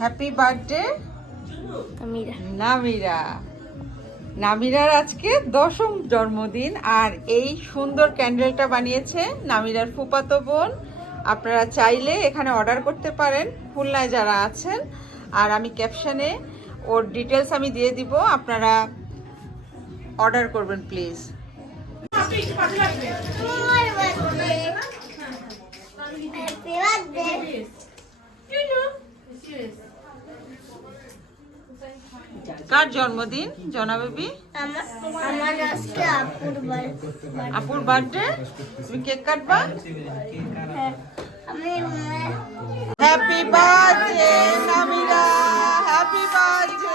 Happy birthday Namira নামিরার আজকে দশম জন্মদিন আর এই সুন্দর ক্যান্ডেলটা বানিয়েছে নামিরার ফুপাতো বোন। আপনারা চাইলে এখানে অর্ডার করতে পারেন খুলনায় যারা আছেন। আর আমি ক্যাপশনে ওর ডিটেলস আমি দিয়ে দিব আপনারা অর্ডার করবেন প্লিজ হ্যাপি বার্থডে কার জন্মদিন জনাবেবি? আমার আমার আজকে আপুর বার্থডে আপুর বার্থডে তুমি কেক কাটবা? আমি happy birthday Namira. Happy birthday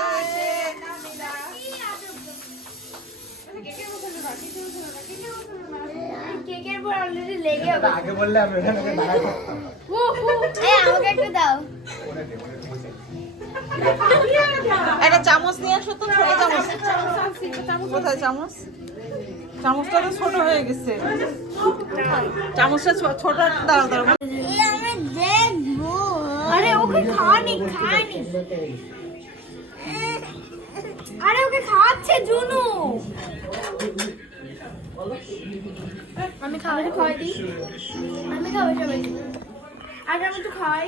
কেকের পর অলরেডি লেগে আগে বললে আমি ওখানে এই আমাকে একটু দাও। চামচ নিয়ে আসো তো ছোট চামচ। কোথায় চামচ? চামচটা তো ছোট হয়ে গেছে। চামচটা ছোট দাঁড়াও দাঁড়াও। আরে ওকে খাওয়ানি খাওয়ানি। আরে ওকে খাওয়াচ্ছে জুনু। আমি খাওয়াই খাওয়াই দিই। আমি খাওয়াই সবাই আগে আমি একটু খাওয়াই।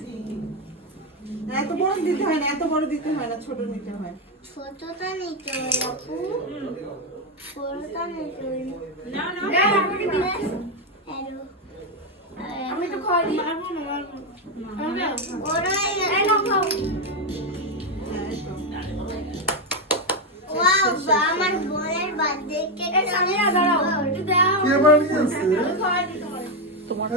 এত বড় দিতে হয় না এত বড় দিতে হয় না ছোট নিতে হয়। ছোটটা নিতে হয় আপু বড়টা নিতে হয় হ্যালো। আমি তো খাই দিই। মারবো না মারবো না। ওরাই না খাও। ওয়াও আমার বোনের বার্থডে কেক সামনে দাঁড়াও। একটু দাও কে বানিয়েছে? তোমার